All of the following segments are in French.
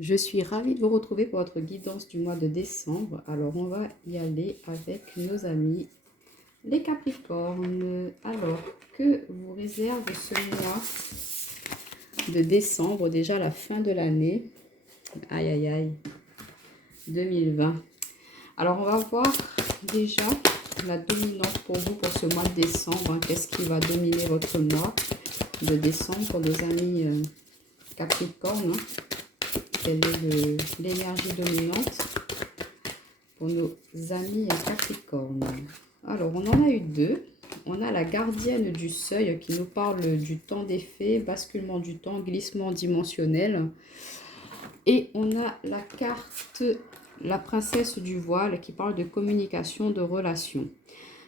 Je suis ravie de vous retrouver pour votre guidance du mois de décembre. Alors, on va y aller avec nos amis, les Capricornes. Alors, que vous réserve ce mois de décembre, déjà la fin de l'année? Aïe, aïe, aïe, 2020. Alors, on va voir déjà la dominante pour vous pour ce mois de décembre. Qu'est-ce qui va dominer votre mois de décembre pour nos amis Capricornes? Quelle est l'énergie dominante pour nos amis Capricornes? Alors, on en a eu deux. On a la gardienne du seuil qui nous parle du temps des fées, basculement du temps, glissement dimensionnel. Et on a la carte, la princesse du voile, qui parle de communication, de relations.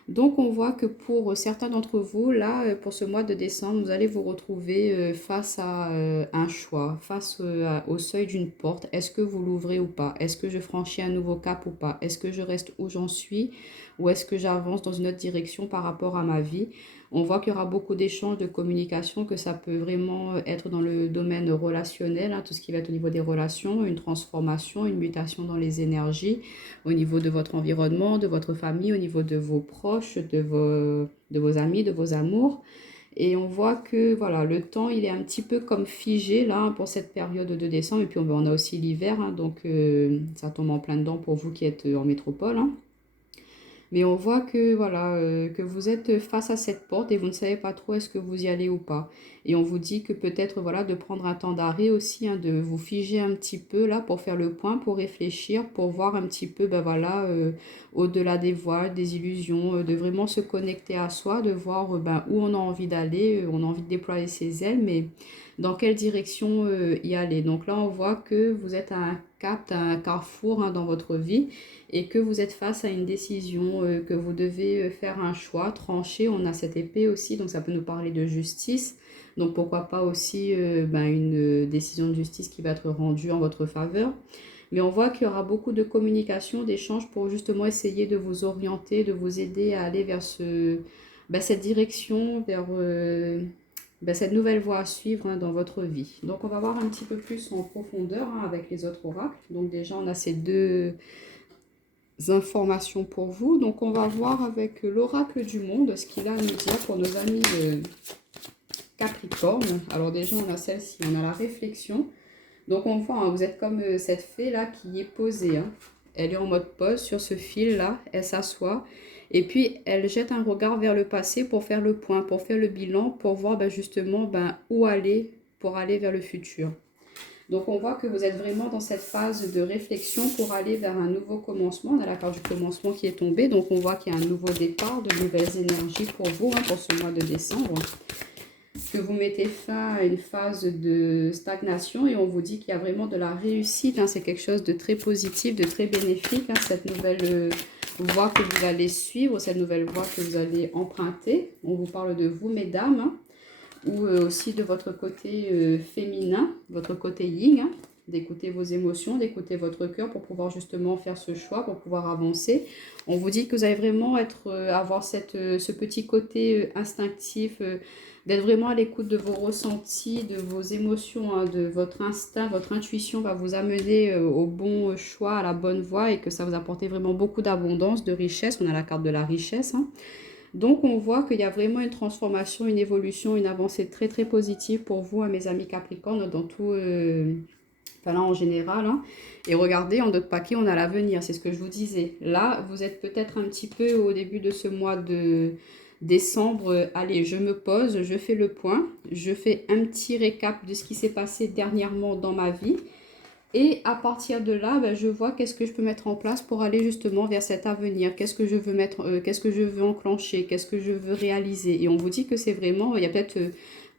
Donc, on voit que pour certains d'entre vous, là, pour ce mois de décembre, vous allez vous retrouver face à un choix, face au seuil d'une porte. Est-ce que vous l'ouvrez ou pas? Est-ce que je franchis un nouveau cap ou pas? Est-ce que je reste où j'en suis? Ou est-ce que j'avance dans une autre direction par rapport à ma vie? On voit qu'il y aura beaucoup d'échanges, de communication, que ça peut vraiment être dans le domaine relationnel, hein, tout ce qui va être au niveau des relations, une transformation, une mutation dans les énergies, au niveau de votre environnement, de votre famille, au niveau de vos proches, de vos amis, de vos amours. Et on voit que voilà, le temps, il est un petit peu comme figé là pour cette période de décembre. Et puis on a aussi l'hiver, hein, donc ça tombe en plein dedans pour vous qui êtes en métropole, hein. Mais on voit que voilà que vous êtes face à cette porte et vous ne savez pas trop est-ce que vous y allez ou pas. Et on vous dit que peut-être voilà de prendre un temps d'arrêt aussi, hein, de vous figer un petit peu là pour faire le point, pour réfléchir, pour voir un petit peu ben voilà au-delà des voiles, des illusions, de vraiment se connecter à soi, de voir ben, où on a envie d'aller, on a envie de déployer ses ailes, mais dans quelle direction y aller. Donc là on voit que vous êtes à un cap, à un carrefour, hein, dans votre vie et que vous êtes face à une décision, que vous devez faire un choix, trancher. On a cette épée aussi, donc ça peut nous parler de justice. Donc pourquoi pas aussi ben, une décision de justice qui va être rendue en votre faveur. Mais on voit qu'il y aura beaucoup de communication, d'échanges pour justement essayer de vous orienter, de vous aider à aller vers ben, cette direction, vers ben, cette nouvelle voie à suivre, hein, dans votre vie. Donc on va voir un petit peu plus en profondeur, hein, avec les autres oracles. Donc déjà on a ces deux informations pour vous. Donc on va voir avec l'oracle du monde ce qu'il a à nous dire pour nos amis de Capricorne. Alors déjà on a celle-ci, on a la réflexion. Donc on voit, hein, vous êtes comme cette fée là qui est posée, hein. Elle est en mode pause sur ce fil là, elle s'assoit et puis elle jette un regard vers le passé pour faire le point, pour faire le bilan, pour voir ben, justement ben, où aller pour aller vers le futur. Donc on voit que vous êtes vraiment dans cette phase de réflexion pour aller vers un nouveau commencement. On a la carte du commencement qui est tombée, donc on voit qu'il y a un nouveau départ, de nouvelles énergies pour vous, hein, pour ce mois de décembre. Que vous mettez fin à une phase de stagnation et on vous dit qu'il y a vraiment de la réussite, hein. C'est quelque chose de très positif, de très bénéfique, hein, cette nouvelle voie que vous allez suivre, cette nouvelle voie que vous allez emprunter. On vous parle de vous, mesdames, hein, ou aussi de votre côté féminin, votre côté yin, hein, d'écouter vos émotions, d'écouter votre cœur pour pouvoir justement faire ce choix, pour pouvoir avancer. On vous dit que vous allez vraiment avoir ce petit côté instinctif, d'être vraiment à l'écoute de vos ressentis, de vos émotions, hein, de votre instinct, votre intuition va vous amener au bon choix, à la bonne voie et que ça vous apporte vraiment beaucoup d'abondance, de richesse. On a la carte de la richesse, hein. Donc, on voit qu'il y a vraiment une transformation, une évolution, une avancée très, très positive pour vous, hein, mes amis Capricornes, dans tout, enfin là, en général, hein. Et regardez, en d'autres paquets, on a l'avenir, c'est ce que je vous disais. Là, vous êtes peut-être un petit peu au début de ce mois de décembre. Allez, je me pose, je fais le point, je fais un petit récap de ce qui s'est passé dernièrement dans ma vie. Et à partir de là, ben, je vois qu'est-ce que je peux mettre en place pour aller justement vers cet avenir. Qu'est-ce que je veux mettre, qu'est-ce que je veux enclencher, qu'est-ce que je veux réaliser. Et on vous dit que c'est vraiment, il y a peut-être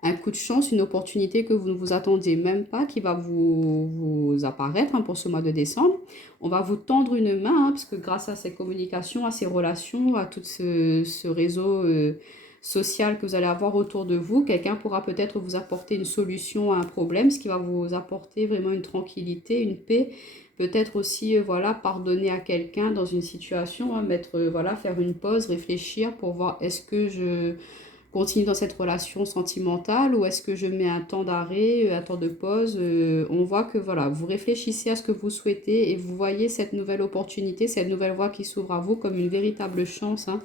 un coup de chance, une opportunité que vous ne vous attendiez même pas qui va vous apparaître, hein, pour ce mois de décembre. On va vous tendre une main, hein, parce que grâce à ces communications, à ces relations, à tout ce réseau social que vous allez avoir autour de vous, quelqu'un pourra peut-être vous apporter une solution à un problème, ce qui va vous apporter vraiment une tranquillité, une paix. Peut-être aussi, voilà, pardonner à quelqu'un dans une situation, hein, mettre, voilà, faire une pause, réfléchir pour voir est-ce que continuer dans cette relation sentimentale ou est-ce que je mets un temps d'arrêt, un temps de pause? On voit que voilà, vous réfléchissez à ce que vous souhaitez et vous voyez cette nouvelle opportunité, cette nouvelle voie qui s'ouvre à vous comme une véritable chance, hein.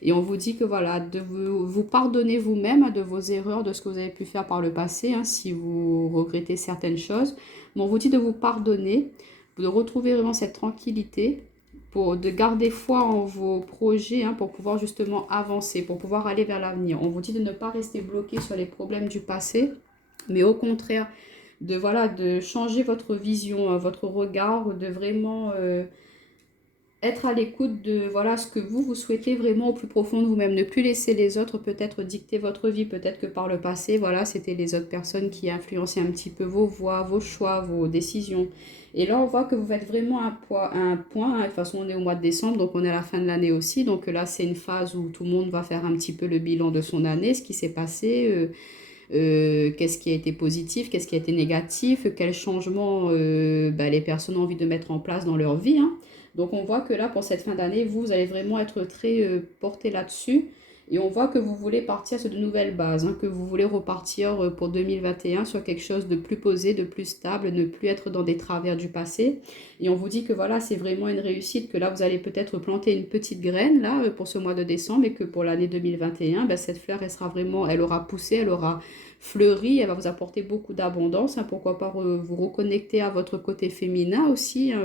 Et on vous dit que voilà, de vous pardonner vous-même, hein, de vos erreurs, de ce que vous avez pu faire par le passé, hein, si vous regrettez certaines choses. Mais on vous dit de vous pardonner, de retrouver vraiment cette tranquillité, de garder foi en vos projets, hein, pour pouvoir justement avancer, pour pouvoir aller vers l'avenir. On vous dit de ne pas rester bloqué sur les problèmes du passé, mais au contraire, voilà, de changer votre vision, votre regard, de vraiment être à l'écoute de voilà ce que vous souhaitez vraiment au plus profond de vous-même. Ne plus laisser les autres peut-être dicter votre vie. Peut-être que par le passé, voilà, c'était les autres personnes qui influençaient un petit peu vos voix, vos choix, vos décisions. Et là, on voit que vous faites vraiment un point. Hein. De toute façon, on est au mois de décembre, donc on est à la fin de l'année aussi. Donc là, c'est une phase où tout le monde va faire un petit peu le bilan de son année, ce qui s'est passé. Qu'est-ce qui a été positif, qu'est-ce qui a été négatif, quels changements les personnes ont envie de mettre en place dans leur vie, hein. Donc on voit que là, pour cette fin d'année, vous allez vraiment être très porté là-dessus. Et on voit que vous voulez partir sur de nouvelles bases, hein, que vous voulez repartir pour 2021 sur quelque chose de plus posé, de plus stable, ne plus être dans des travers du passé. Et on vous dit que voilà, c'est vraiment une réussite, que là, vous allez peut-être planter une petite graine là pour ce mois de décembre et que pour l'année 2021, cette fleur, elle aura poussé, elle aura fleuri, elle va vous apporter beaucoup d'abondance, hein. Pourquoi pas vous reconnecter à votre côté féminin aussi, hein,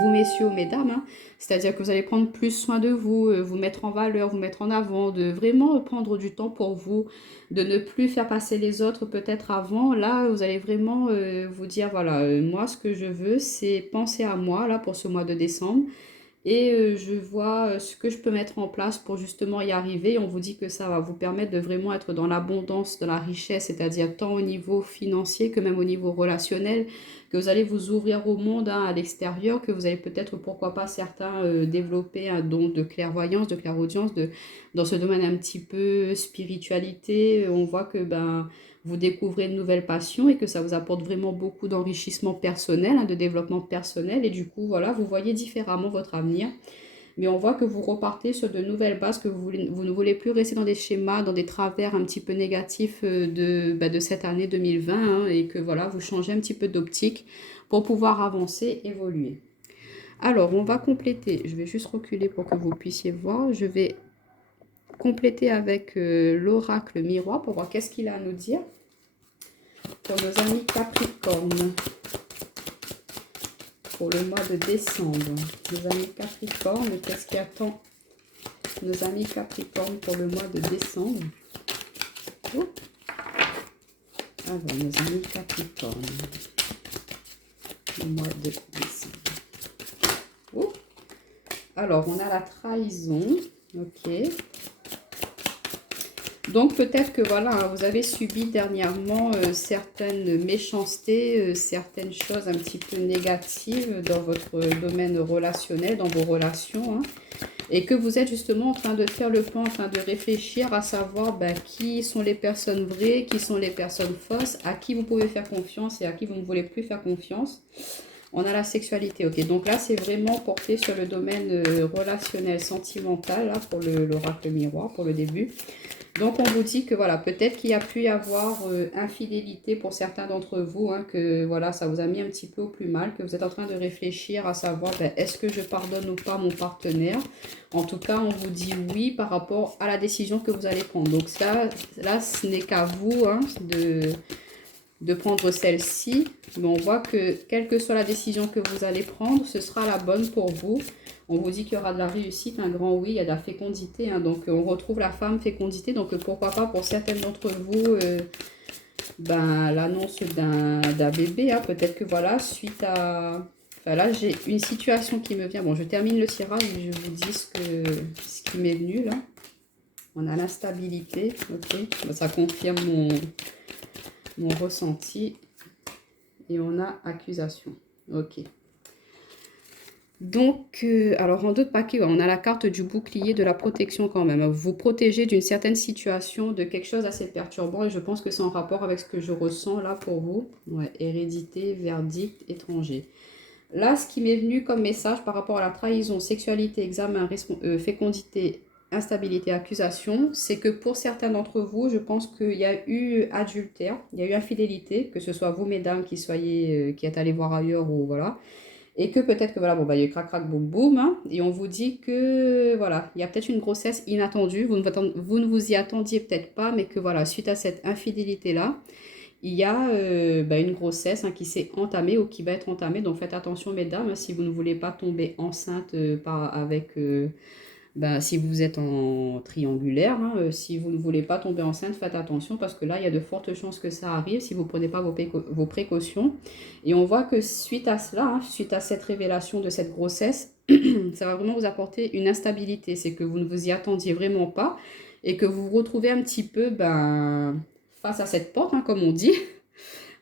vous messieurs, mesdames, hein. C'est-à-dire que vous allez prendre plus soin de vous, vous mettre en valeur, vous mettre en avant, de vraiment prendre du temps pour vous, de ne plus faire passer les autres peut-être avant. Là, vous allez vraiment vous dire, voilà, moi, ce que je veux, c'est penser à moi, là, pour ce mois de décembre. Et je vois ce que je peux mettre en place pour justement y arriver. On vous dit que ça va vous permettre de vraiment être dans l'abondance, dans la richesse, c'est-à-dire tant au niveau financier que même au niveau relationnel, que vous allez vous ouvrir au monde, hein, à l'extérieur, que vous allez peut-être, pourquoi pas, certains développer un don de clairvoyance, de clairaudience, dans ce domaine un petit peu spiritualité. On voit que vous découvrez une nouvelle passion et que ça vous apporte vraiment beaucoup d'enrichissement personnel, hein, de développement personnel. Et du coup, voilà, vous voyez différemment votre avenir. Mais on voit que vous repartez sur de nouvelles bases, que vous ne voulez plus rester dans des schémas, dans des travers un petit peu négatifs de cette année 2020, hein, et que voilà, vous changez un petit peu d'optique pour pouvoir avancer, évoluer. Alors, on va compléter. Je vais juste reculer pour que vous puissiez voir. Je vais compléter avec l'oracle miroir pour voir qu'est-ce qu'il a à nous dire pour nos amis Capricorne pour le mois de décembre. Nos amis Capricorne, qu'est-ce qui attend nos amis Capricorne pour le mois de décembre? Oh. Alors, nos amis Capricorne, le mois de décembre. Oh. Alors, on a la trahison. Ok. Donc peut-être que voilà, vous avez subi dernièrement certaines méchancetés, certaines choses un petit peu négatives dans votre domaine relationnel, dans vos relations, hein, et que vous êtes justement en train de faire le point, en train de réfléchir à savoir qui sont les personnes vraies, qui sont les personnes fausses, à qui vous pouvez faire confiance et à qui vous ne voulez plus faire confiance. On a la sexualité, ok. Donc là, c'est vraiment porté sur le domaine relationnel, sentimental, là, pour l'oracle miroir, pour le début. Donc, on vous dit que voilà, peut-être qu'il y a pu y avoir infidélité pour certains d'entre vous, hein, que voilà, ça vous a mis un petit peu au plus mal, que vous êtes en train de réfléchir à savoir, est-ce que je pardonne ou pas mon partenaire? En tout cas, on vous dit oui par rapport à la décision que vous allez prendre. Donc, ça, là, ce n'est qu'à vous, hein, de prendre celle-ci. Mais on voit que, quelle que soit la décision que vous allez prendre, ce sera la bonne pour vous. On vous dit qu'il y aura de la réussite, un grand oui, il y a de la fécondité, hein, donc on retrouve la femme fécondité, donc pourquoi pas pour certaines d'entre vous, l'annonce d'un bébé, hein, peut-être que voilà, suite à... Enfin là, j'ai une situation qui me vient, bon je termine le tirage et je vous dis ce qui m'est venu là. On a l'instabilité, ok, ça confirme mon ressenti, et on a accusation, ok. Donc, alors en d'autres paquets, on a la carte du bouclier, de la protection quand même. Vous protégez d'une certaine situation, de quelque chose assez perturbant. Et je pense que c'est en rapport avec ce que je ressens là pour vous. Ouais, hérédité, verdict, étranger. Là, ce qui m'est venu comme message par rapport à la trahison, sexualité, examen, fécondité, instabilité, accusation, c'est que pour certains d'entre vous, je pense qu'il y a eu adultère, il y a eu infidélité, que ce soit vous, mesdames, qui êtes allées voir ailleurs ou voilà. Et que peut-être que voilà, bon, bah, il y a eu crac, crac, boum, boum, hein, et on vous dit que voilà, il y a peut-être une grossesse inattendue, vous ne vous y attendiez peut-être pas, mais que voilà, suite à cette infidélité-là, il y a bah, une grossesse hein, qui s'est entamée ou qui va être entamée. Donc faites attention, mesdames, hein, si vous ne voulez pas tomber enceinte bah, si vous êtes en triangulaire, hein, si vous ne voulez pas tomber enceinte, faites attention parce que là, il y a de fortes chances que ça arrive si vous ne prenez pas vos précautions. Et on voit que suite à cela, hein, suite à cette révélation de cette grossesse, ça va vraiment vous apporter une instabilité. C'est que vous ne vous y attendiez vraiment pas et que vous vous retrouvez un petit peu ben, face à cette porte, hein, comme on dit,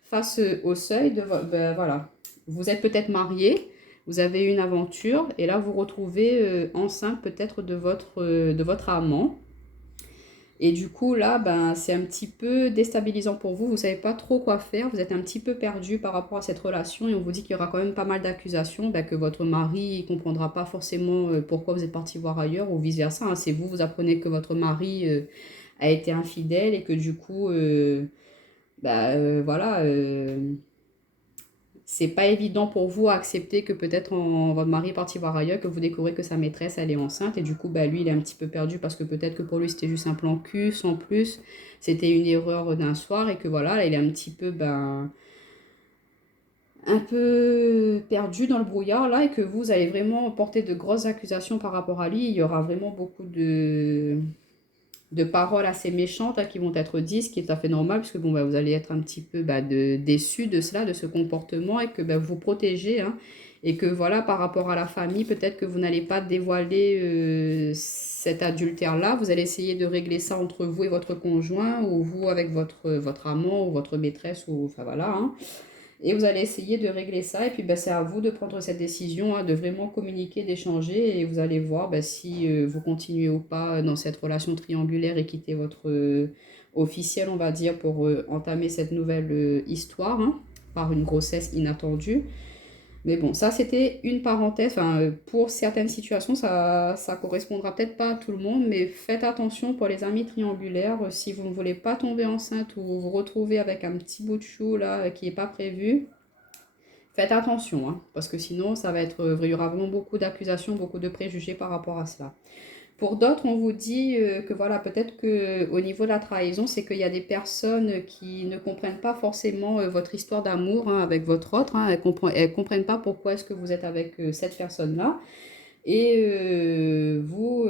face au seuil de ben, voilà. Vous êtes peut-être marié, vous avez eu une aventure et là vous retrouvez enceinte peut-être de votre amant. Et du coup là, ben, c'est un petit peu déstabilisant pour vous, vous ne savez pas trop quoi faire, vous êtes un petit peu perdu par rapport à cette relation et on vous dit qu'il y aura quand même pas mal d'accusations, ben, que votre mari ne comprendra pas forcément pourquoi vous êtes parti voir ailleurs ou vice-versa. Hein. C'est vous, vous apprenez que votre mari a été infidèle et que du coup, voilà, c'est pas évident pour vous à accepter que peut-être votre mari est parti voir ailleurs, que vous découvrez que sa maîtresse elle est enceinte et du coup bah lui il est un petit peu perdu parce que peut-être que pour lui c'était juste un plan cul sans plus, c'était une erreur d'un soir et que voilà là, il est un petit peu ben un peu perdu dans le brouillard là et que vous allez vraiment porter de grosses accusations par rapport à lui, il y aura vraiment beaucoup de paroles assez méchantes hein, qui vont être dites, ce qui est tout à fait normal, puisque bon, bah, vous allez être un petit peu bah, déçu de cela, de ce comportement, et que bah, vous protégez, hein, et que voilà, par rapport à la famille, peut-être que vous n'allez pas dévoiler cet adultère-là, vous allez essayer de régler ça entre vous et votre conjoint, ou vous avec votre amant, ou votre maîtresse, ou enfin voilà, hein. Et vous allez essayer de régler ça. Et puis, bah, c'est à vous de prendre cette décision, hein, de vraiment communiquer, d'échanger. Et vous allez voir bah, si vous continuez ou pas dans cette relation triangulaire et quitter votre officiel, on va dire, pour entamer cette nouvelle histoire hein, par une grossesse inattendue. Mais bon, ça c'était une parenthèse. Enfin, pour certaines situations, ça correspondra peut-être pas à tout le monde, mais faites attention pour les amis triangulaires. Si vous ne voulez pas tomber enceinte ou vous vous retrouvez avec un petit bout de chou là qui n'est pas prévu, faites attention, hein, parce que sinon ça va être, il y aura vraiment beaucoup d'accusations, beaucoup de préjugés par rapport à cela. Pour d'autres, on vous dit que voilà, peut-être que au niveau de la trahison, c'est qu'il y a des personnes qui ne comprennent pas forcément votre histoire d'amour hein, avec votre autre. Hein, elles comprennent pas pourquoi est-ce que vous êtes avec cette personne-là. Et vous,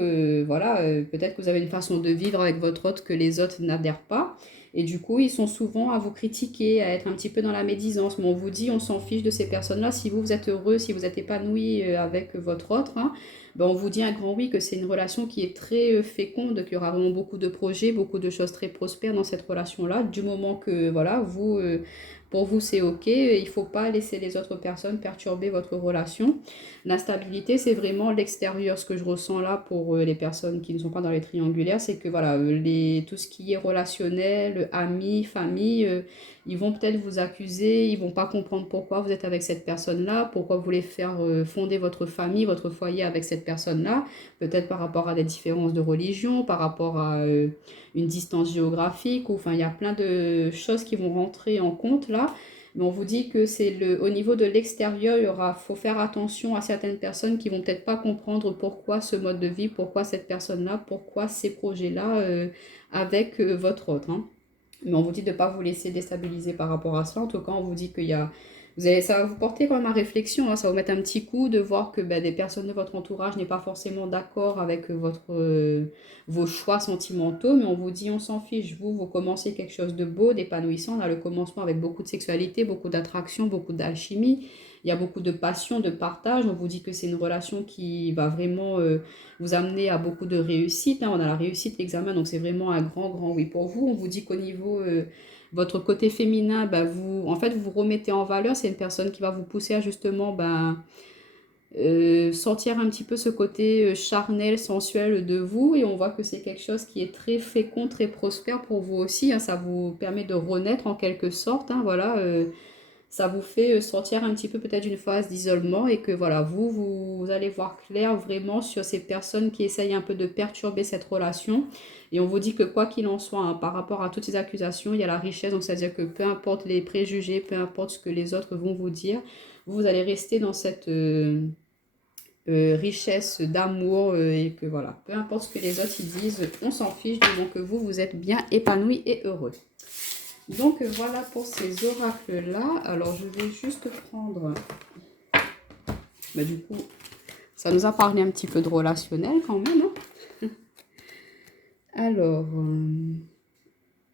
voilà, peut-être que vous avez une façon de vivre avec votre autre que les autres n'adhèrent pas. Et du coup, ils sont souvent à vous critiquer, à être un petit peu dans la médisance. Mais on vous dit, on s'en fiche de ces personnes-là. Si vous, vous êtes heureux, si vous êtes épanoui avec votre autre, hein, ben on vous dit un grand oui, que c'est une relation qui est très féconde, qu'il y aura vraiment beaucoup de projets, beaucoup de choses très prospères dans cette relation-là. Du moment que, voilà, vous, pour vous, c'est OK. Il ne faut pas laisser les autres personnes perturber votre relation. L'instabilité, c'est vraiment l'extérieur. Ce que je ressens là pour les personnes qui ne sont pas dans les triangulaires, c'est que voilà, tout ce qui est relationnel, amis, famille, ils vont peut-être vous accuser, ils vont pas comprendre pourquoi vous êtes avec cette personne-là, pourquoi vous voulez faire fonder votre famille, votre foyer avec cette personne-là, peut-être par rapport à des différences de religion, par rapport à une distance géographique, ou enfin il y a plein de choses qui vont rentrer en compte là. Mais on vous dit que c'est au niveau de l'extérieur, faut faire attention à certaines personnes qui vont peut-être pas comprendre pourquoi ce mode de vie, pourquoi cette personne-là, pourquoi ces projets-là avec votre autre. Hein. Mais on vous dit de ne pas vous laisser déstabiliser par rapport à ça. En tout cas, on vous dit qu'il y a... ça va vous porter quand même à réflexion, hein. Ça va vous mettre un petit coup de voir que des personnes de votre entourage n'est pas forcément d'accord avec vos choix sentimentaux. Mais on vous dit, on s'en fiche. Vous commencez quelque chose de beau, d'épanouissant. On a le commencement avec beaucoup de sexualité, beaucoup d'attraction, beaucoup d'alchimie. Il y a beaucoup de passion, de partage. On vous dit que c'est une relation qui va vraiment vous amener à beaucoup de réussite. Hein. On a la réussite, l'examen, donc c'est vraiment un grand, grand oui pour vous. On vous dit qu'au niveau votre côté féminin, en fait, vous vous remettez en valeur. C'est une personne qui va vous pousser à justement sentir un petit peu ce côté charnel, sensuel de vous. Et on voit que c'est quelque chose qui est très fécond, très prospère pour vous aussi. Hein. Ça vous permet de renaître en quelque sorte. Hein, voilà. ça vous fait sortir un petit peu peut-être d'une phase d'isolement et que voilà, vous allez voir clair vraiment sur ces personnes qui essayent un peu de perturber cette relation. Et on vous dit que quoi qu'il en soit, hein, par rapport à toutes ces accusations, il y a la richesse. Donc, c'est-à-dire que peu importe les préjugés, peu importe ce que les autres vont vous dire, vous allez rester dans cette richesse d'amour et que voilà, peu importe ce que les autres ils disent, on s'en fiche du moment que vous êtes bien épanoui et heureux. Donc voilà pour ces oracles-là. Alors je vais juste prendre... Bah, du coup, ça nous a parlé un petit peu de relationnel quand même. Hein. Alors,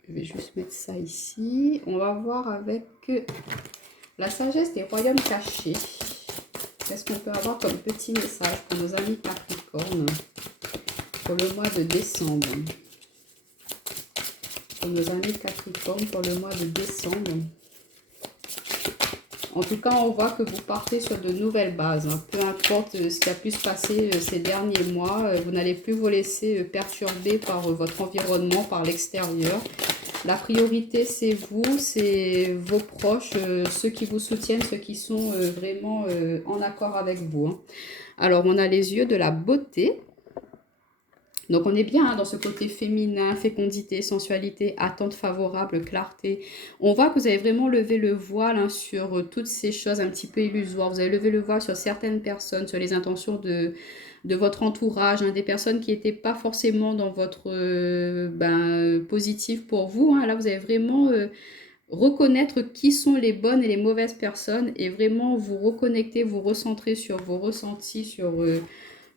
je vais juste mettre ça ici. On va voir avec la sagesse des royaumes cachés. Qu'est-ce qu'on peut avoir comme petit message pour nos amis Capricorne pour le mois de décembre? Pour nos amis Capricorne pour le mois de décembre. En tout cas, on voit que vous partez sur de nouvelles bases. Hein. Peu importe ce qui a pu se passer ces derniers mois, vous n'allez plus vous laisser perturber par votre environnement, par l'extérieur. La priorité, c'est vous, c'est vos proches, ceux qui vous soutiennent, ceux qui sont vraiment en accord avec vous. Hein. Alors, on a les yeux de la beauté. Donc, on est bien hein, dans ce côté féminin, fécondité, sensualité, attente favorable, clarté. On voit que vous avez vraiment levé le voile hein, sur toutes ces choses un petit peu illusoires. Vous avez levé le voile sur certaines personnes, sur les intentions de votre entourage, hein, des personnes qui n'étaient pas forcément dans votre positif pour vous. Hein. Là, vous allez vraiment reconnaître qui sont les bonnes et les mauvaises personnes et vraiment vous reconnecter, vous recentrer sur vos ressentis, sur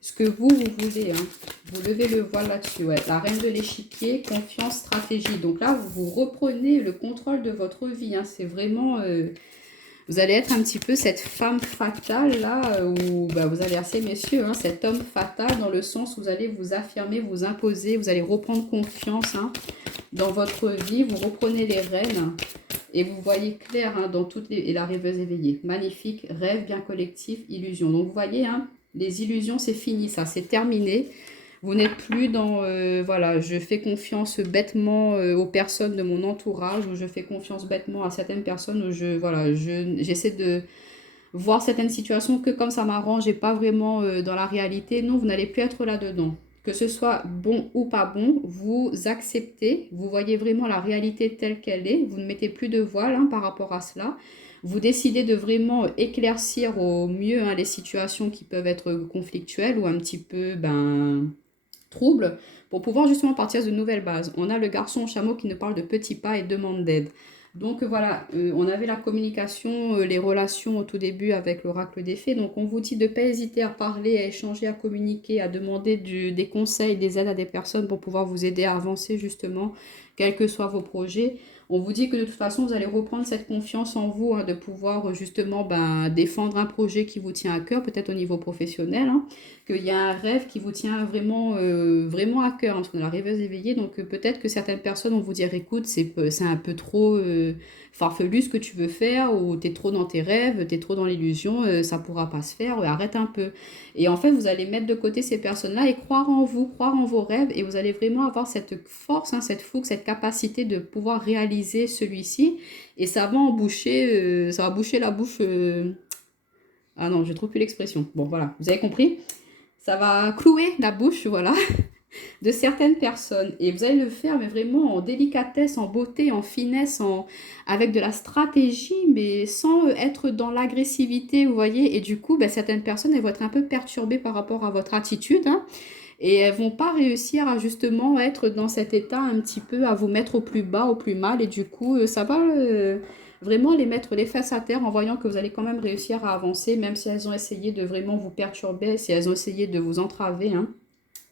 ce que vous voulez. Hein. Vous levez le voile là-dessus. Ouais. La reine de l'échiquier, confiance, stratégie. Donc là, vous reprenez le contrôle de votre vie. Hein. C'est vraiment... vous allez être un petit peu cette femme fatale là, où vous allez assez messieurs, hein, cet homme fatal dans le sens où vous allez vous affirmer, vous imposer, vous allez reprendre confiance hein, dans votre vie, vous reprenez les rênes et vous voyez clair hein, dans toutes les... Et la rêveuse éveillée, magnifique, rêve bien collectif, illusion. Donc vous voyez, hein, les illusions c'est fini, ça c'est terminé. Vous n'êtes plus dans, voilà, je fais confiance bêtement aux personnes de mon entourage, ou je fais confiance bêtement à certaines personnes, où j'essaie de voir certaines situations que comme ça m'arrange et pas vraiment dans la réalité. Non, vous n'allez plus être là-dedans. Que ce soit bon ou pas bon, vous acceptez, vous voyez vraiment la réalité telle qu'elle est, vous ne mettez plus de voile hein, par rapport à cela. Vous décidez de vraiment éclaircir au mieux hein, les situations qui peuvent être conflictuelles ou un petit peu... trouble pour pouvoir justement partir de nouvelles bases. On a le garçon au chameau qui nous parle de petits pas et demande d'aide. Donc voilà, on avait la communication, les relations au tout début avec l'oracle des fées. Donc on vous dit de ne pas hésiter à parler, à échanger, à communiquer, à demander des conseils, des aides à des personnes pour pouvoir vous aider à avancer justement, quels que soient vos projets. On vous dit que de toute façon, vous allez reprendre cette confiance en vous, hein, de pouvoir justement défendre un projet qui vous tient à cœur, peut-être au niveau professionnel, hein, qu'il y a un rêve qui vous tient vraiment, vraiment à cœur, hein, parce qu'on a la rêveuse éveillée, donc peut-être que certaines personnes vont vous dire, écoute, c'est un peu trop farfelu ce que tu veux faire, ou t'es trop dans tes rêves, t'es trop dans l'illusion, ça pourra pas se faire, arrête un peu. Et en fait, vous allez mettre de côté ces personnes-là et croire en vous, croire en vos rêves, et vous allez vraiment avoir cette force, hein, cette fougue, cette capacité de pouvoir réaliser celui-ci, et ça va emboucher, ça va boucher la bouche... Ah non, je trouve plus l'expression. Bon, voilà, vous avez compris. Ça va clouer la bouche, voilà, de certaines personnes. Et vous allez le faire, mais vraiment en délicatesse, en beauté, en finesse, avec de la stratégie, mais sans être dans l'agressivité, vous voyez. Et du coup, certaines personnes, elles vont être un peu perturbées par rapport à votre attitude, hein, et elles vont pas réussir à justement être dans cet état un petit peu, à vous mettre au plus bas, au plus mal. Et du coup, ça va... vraiment les mettre les fesses à terre en voyant que vous allez quand même réussir à avancer, même si elles ont essayé de vraiment vous perturber, si elles ont essayé de vous entraver. Hein.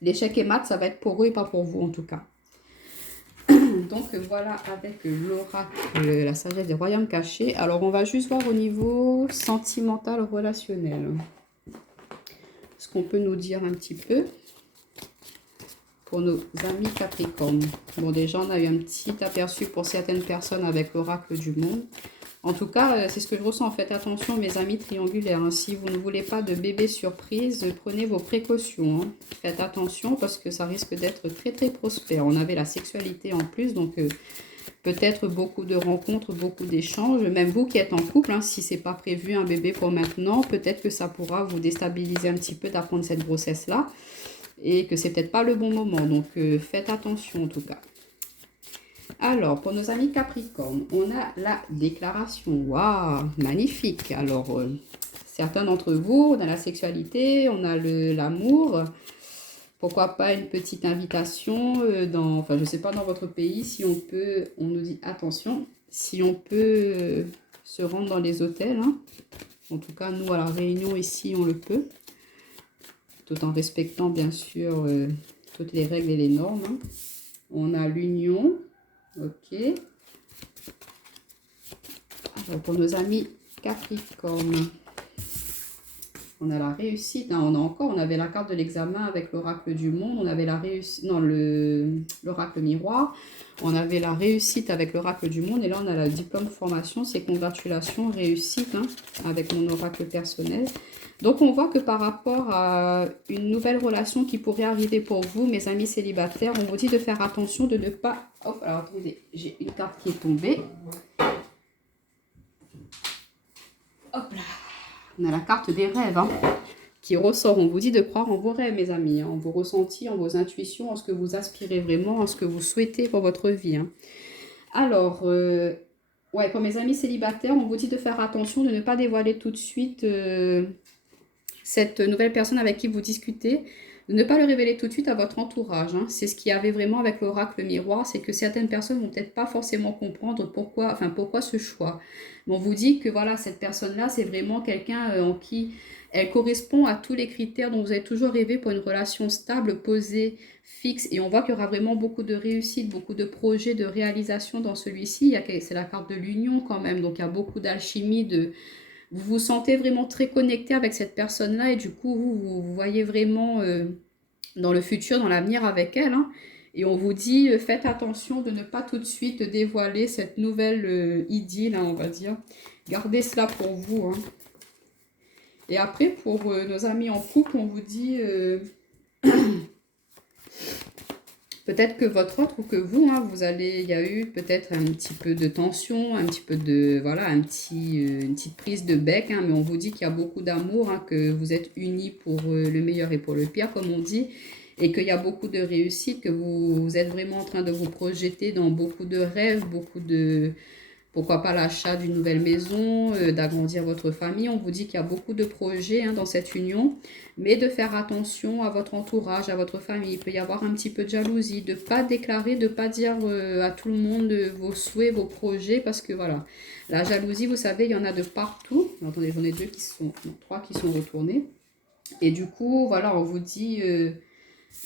L'échec et mat, ça va être pour eux et pas pour vous en tout cas. Donc voilà avec l'oracle, la sagesse des royaumes cachés. Alors on va juste voir au niveau sentimental, relationnel. Ce qu'on peut nous dire un petit peu pour nos amis Capricorne. Bon, déjà, on a eu un petit aperçu pour certaines personnes avec l'oracle du monde. En tout cas, c'est ce que je ressens. Faites attention, mes amis triangulaires. Hein. Si vous ne voulez pas de bébé surprise, prenez vos précautions. Hein. Faites attention parce que ça risque d'être très, très prospère. On avait la sexualité en plus, donc Peut-être beaucoup de rencontres, beaucoup d'échanges. Même vous qui êtes en couple, hein, si ce n'est pas prévu un bébé pour maintenant, peut-être que ça pourra vous déstabiliser un petit peu d'apprendre cette grossesse-là. Et que c'est peut-être pas le bon moment. Donc, faites attention en tout cas. Alors, pour nos amis Capricorne, on a la déclaration. Waouh, magnifique. Alors, certains d'entre vous, on a la sexualité, on a l'amour. Pourquoi pas une petite invitation dans, enfin, je sais pas, dans votre pays, si on peut, on nous dit, attention, si on peut se rendre dans les hôtels. Hein. En tout cas, nous, à La Réunion, ici, on le peut. Tout en respectant, bien sûr, toutes les règles et les normes. Hein. On a l'union. Ok. Alors, pour nos amis Capricorne, on a la réussite. Hein. On avait la carte de l'examen avec l'oracle du monde. On avait la réussite, non, l'oracle miroir. On avait la réussite avec l'oracle du monde. Et là, on a le diplôme formation. C'est congratulations, réussite, hein, avec mon oracle personnel. Donc, on voit que par rapport à une nouvelle relation qui pourrait arriver pour vous, mes amis célibataires, on vous dit de faire attention, de ne pas... Hop, alors attendez, j'ai une carte qui est tombée. Hop là. On a la carte des rêves, hein, qui ressort. On vous dit de croire en vos rêves, mes amis, hein, en vos ressentis, en vos intuitions, en ce que vous aspirez vraiment, en ce que vous souhaitez pour votre vie. Hein. Alors... ouais, pour mes amis célibataires, on vous dit de faire attention, de ne pas dévoiler tout de suite... cette nouvelle personne avec qui vous discutez, de ne pas le révéler tout de suite à votre entourage. Hein. C'est ce qu'il y avait vraiment avec l'oracle miroir, c'est que certaines personnes vont peut-être pas forcément comprendre pourquoi ce choix. Mais on vous dit que voilà, cette personne-là, c'est vraiment quelqu'un en qui elle correspond à tous les critères dont vous avez toujours rêvé pour une relation stable, posée, fixe. Et on voit qu'il y aura vraiment beaucoup de réussite, beaucoup de projets, de réalisation dans celui-ci. C'est la carte de l'union quand même, donc il y a beaucoup d'alchimie, vous vous sentez vraiment très connecté avec cette personne-là et du coup, vous voyez vraiment dans le futur, dans l'avenir avec elle. Hein. Et on vous dit, faites attention de ne pas tout de suite dévoiler cette nouvelle idylle, hein, on va dire. Gardez cela pour vous. Hein. Et après, pour nos amis en couple, on vous dit... peut-être que votre autre ou que vous, hein, il y a eu peut-être un petit peu de tension, un petit peu de, voilà, une petite prise de bec, hein, mais on vous dit qu'il y a beaucoup d'amour, hein, que vous êtes unis pour le meilleur et pour le pire, comme on dit, et qu'il y a beaucoup de réussite, que vous êtes vraiment en train de vous projeter dans beaucoup de rêves, beaucoup de... Pourquoi pas l'achat d'une nouvelle maison, d'agrandir votre famille. On vous dit qu'il y a beaucoup de projets hein, dans cette union, mais de faire attention à votre entourage, à votre famille. Il peut y avoir un petit peu de jalousie, de ne pas déclarer, de ne pas dire à tout le monde vos souhaits, vos projets, parce que voilà, la jalousie, vous savez, il y en a de partout. Attendez, j'en ai trois qui sont retournés. Et du coup, voilà, on vous dit...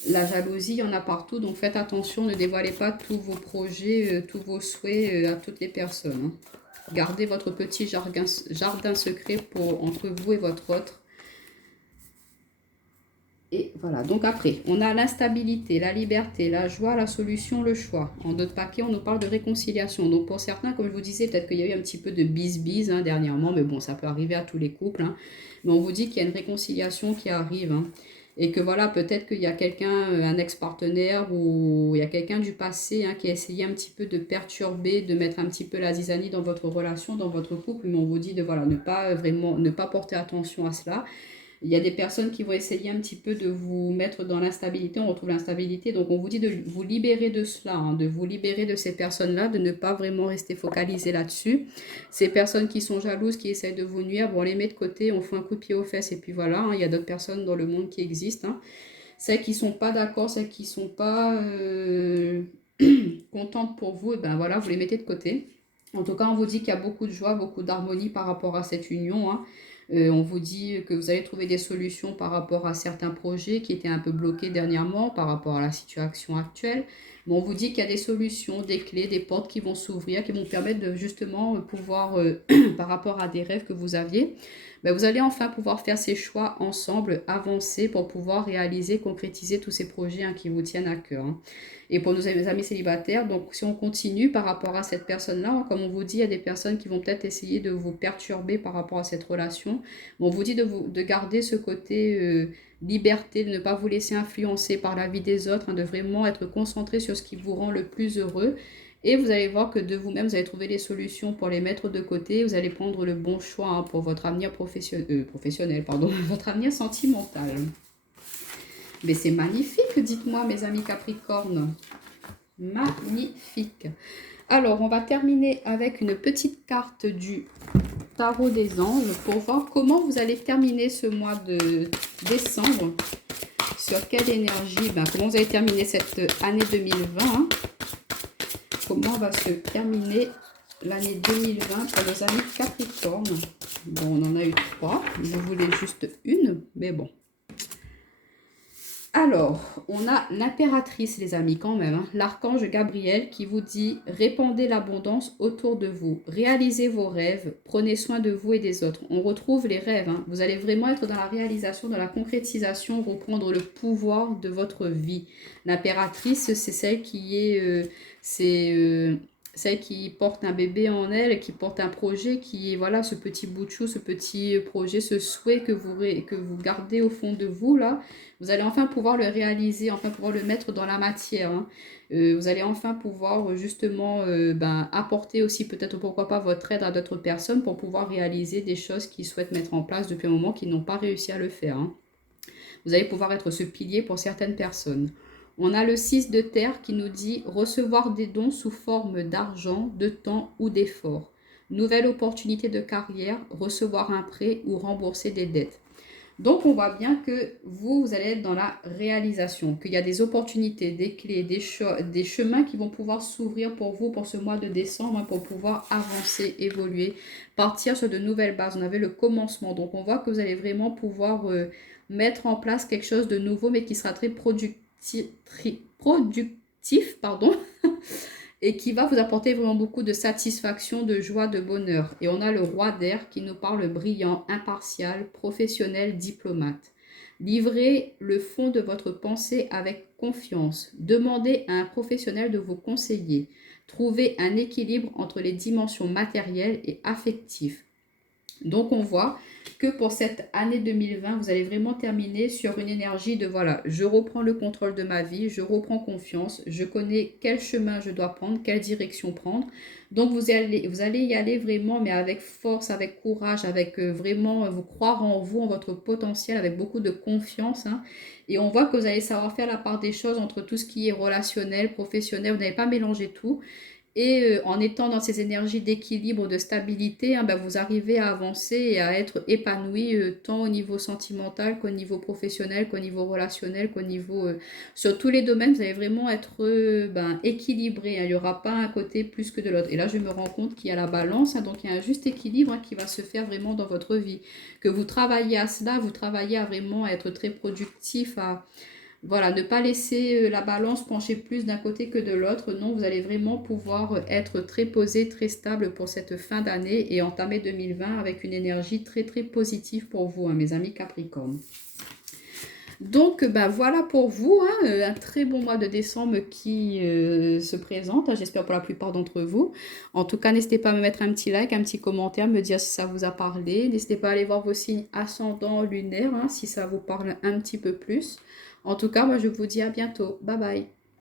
la jalousie, il y en a partout, donc faites attention, ne dévoilez pas tous vos projets, tous vos souhaits à toutes les personnes. Hein. Gardez votre petit jardin secret entre vous et votre autre. Et voilà, donc après, on a l'instabilité, la liberté, la joie, la solution, le choix. En d'autres paquets, on nous parle de réconciliation. Donc pour certains, comme je vous disais, peut-être qu'il y a eu un petit peu de bise-bise hein, dernièrement, mais bon, ça peut arriver à tous les couples. Hein. Mais on vous dit qu'il y a une réconciliation qui arrive. Hein. Et que voilà, peut-être qu'il y a quelqu'un, un ex-partenaire ou il y a quelqu'un du passé hein, qui a essayé un petit peu de perturber, de mettre un petit peu la zizanie dans votre relation, dans votre couple. Mais on vous dit de voilà, ne pas porter attention à cela. Il y a des personnes qui vont essayer un petit peu de vous mettre dans l'instabilité, on retrouve l'instabilité, donc on vous dit de vous libérer de cela, hein, de vous libérer de ces personnes-là, de ne pas vraiment rester focalisé là-dessus. Ces personnes qui sont jalouses, qui essayent de vous nuire, bon, on les met de côté, on fait un coup de pied aux fesses et puis voilà, hein, il y a d'autres personnes dans le monde qui existent. Hein. Celles qui ne sont pas d'accord, celles qui ne sont pas contentes pour vous, et ben voilà, vous les mettez de côté. En tout cas, on vous dit qu'il y a beaucoup de joie, beaucoup d'harmonie par rapport à cette union, hein. On vous dit que vous allez trouver des solutions par rapport à certains projets qui étaient un peu bloqués dernièrement par rapport à la situation actuelle. Mais on vous dit qu'il y a des solutions, des clés, des portes qui vont s'ouvrir, qui vont permettre de justement pouvoir, par rapport à des rêves que vous aviez, ben vous allez enfin pouvoir faire ces choix ensemble, avancer pour pouvoir réaliser, concrétiser tous ces projets hein, qui vous tiennent à cœur. Hein. Et pour nos amis célibataires, donc si on continue par rapport à cette personne-là, comme on vous dit, il y a des personnes qui vont peut-être essayer de vous perturber par rapport à cette relation. On vous dit de garder ce côté liberté, de ne pas vous laisser influencer par la vie des autres, hein, de vraiment être concentré sur ce qui vous rend le plus heureux Et vous allez voir que de vous-même, vous allez trouver les solutions pour les mettre de côté. Vous allez prendre le bon choix hein, pour votre avenir professionnel, pardon, votre avenir sentimental. Mais c'est magnifique, dites-moi mes amis Capricorne. Magnifique. Alors, on va terminer avec une petite carte du tarot des anges pour voir comment vous allez terminer ce mois de décembre. Sur quelle énergie, comment vous allez terminer cette année 2020. Hein. Comment va se terminer l'année 2020 pour les amis Capricorne. Bon, on en a eu 3. Je voulais juste une, mais bon. Alors, on a l'impératrice, les amis, quand même. Hein, l'archange Gabriel qui vous dit « Répandez l'abondance autour de vous. Réalisez vos rêves. Prenez soin de vous et des autres. » On retrouve les rêves. Hein. Vous allez vraiment être dans la réalisation, dans la concrétisation, reprendre le pouvoir de votre vie. L'impératrice, c'est celle qui est... celle qui porte un bébé en elle, qui porte un projet, qui est, voilà, ce petit bout de chou, ce petit projet, ce souhait que vous gardez au fond de vous, là. Vous allez enfin pouvoir le réaliser, enfin pouvoir le mettre dans la matière. Hein. Vous allez enfin pouvoir justement apporter aussi peut-être pourquoi pas votre aide à d'autres personnes pour pouvoir réaliser des choses qu'ils souhaitent mettre en place depuis un moment qu'ils n'ont pas réussi à le faire. Hein. Vous allez pouvoir être ce pilier pour certaines personnes. On a le 6 de terre qui nous dit recevoir des dons sous forme d'argent, de temps ou d'effort. Nouvelle opportunité de carrière, recevoir un prêt ou rembourser des dettes. Donc, on voit bien que vous allez être dans la réalisation, qu'il y a des opportunités, des clés, des chemins qui vont pouvoir s'ouvrir pour vous pour ce mois de décembre, hein, pour pouvoir avancer, évoluer, partir sur de nouvelles bases. On avait le commencement, donc on voit que vous allez vraiment pouvoir mettre en place quelque chose de nouveau, mais qui sera très productif pardon. Et qui va vous apporter vraiment beaucoup de satisfaction, de joie, de bonheur. Et on a le roi d'air qui nous parle brillant, impartial, professionnel, diplomate. Livrez le fond de votre pensée avec confiance. Demandez à un professionnel de vous conseiller. Trouvez un équilibre entre les dimensions matérielles et affectives. Donc, on voit que pour cette année 2020, vous allez vraiment terminer sur une énergie de voilà, je reprends le contrôle de ma vie, je reprends confiance, je connais quel chemin je dois prendre, quelle direction prendre. Donc, vous allez y aller vraiment, mais avec force, avec courage, avec vraiment vous croire en vous, en votre potentiel, avec beaucoup de confiance. Hein. Et on voit que vous allez savoir faire la part des choses entre tout ce qui est relationnel, professionnel. Vous n'allez pas mélanger tout. Et en étant dans ces énergies d'équilibre, de stabilité, hein, vous arrivez à avancer et à être épanoui tant au niveau sentimental qu'au niveau professionnel, qu'au niveau relationnel, qu'au niveau... sur tous les domaines, vous allez vraiment être équilibré. Hein, il n'y aura pas un côté plus que de l'autre. Et là, je me rends compte qu'il y a la balance, hein, donc il y a un juste équilibre qui va se faire vraiment dans votre vie. Que vous travaillez à cela, vous travaillez à vraiment être très productif, à... Voilà, ne pas laisser la balance pencher plus d'un côté que de l'autre. Non, vous allez vraiment pouvoir être très posé, très stable pour cette fin d'année et entamer 2020 avec une énergie très très positive pour vous, hein, mes amis Capricorne. Donc, voilà pour vous, hein, un très bon mois de décembre qui se présente, hein, j'espère pour la plupart d'entre vous. En tout cas, n'hésitez pas à me mettre un petit like, un petit commentaire, me dire si ça vous a parlé. N'hésitez pas à aller voir vos signes ascendants lunaires, hein, si ça vous parle un petit peu plus. En tout cas, moi, je vous dis à bientôt. Bye bye.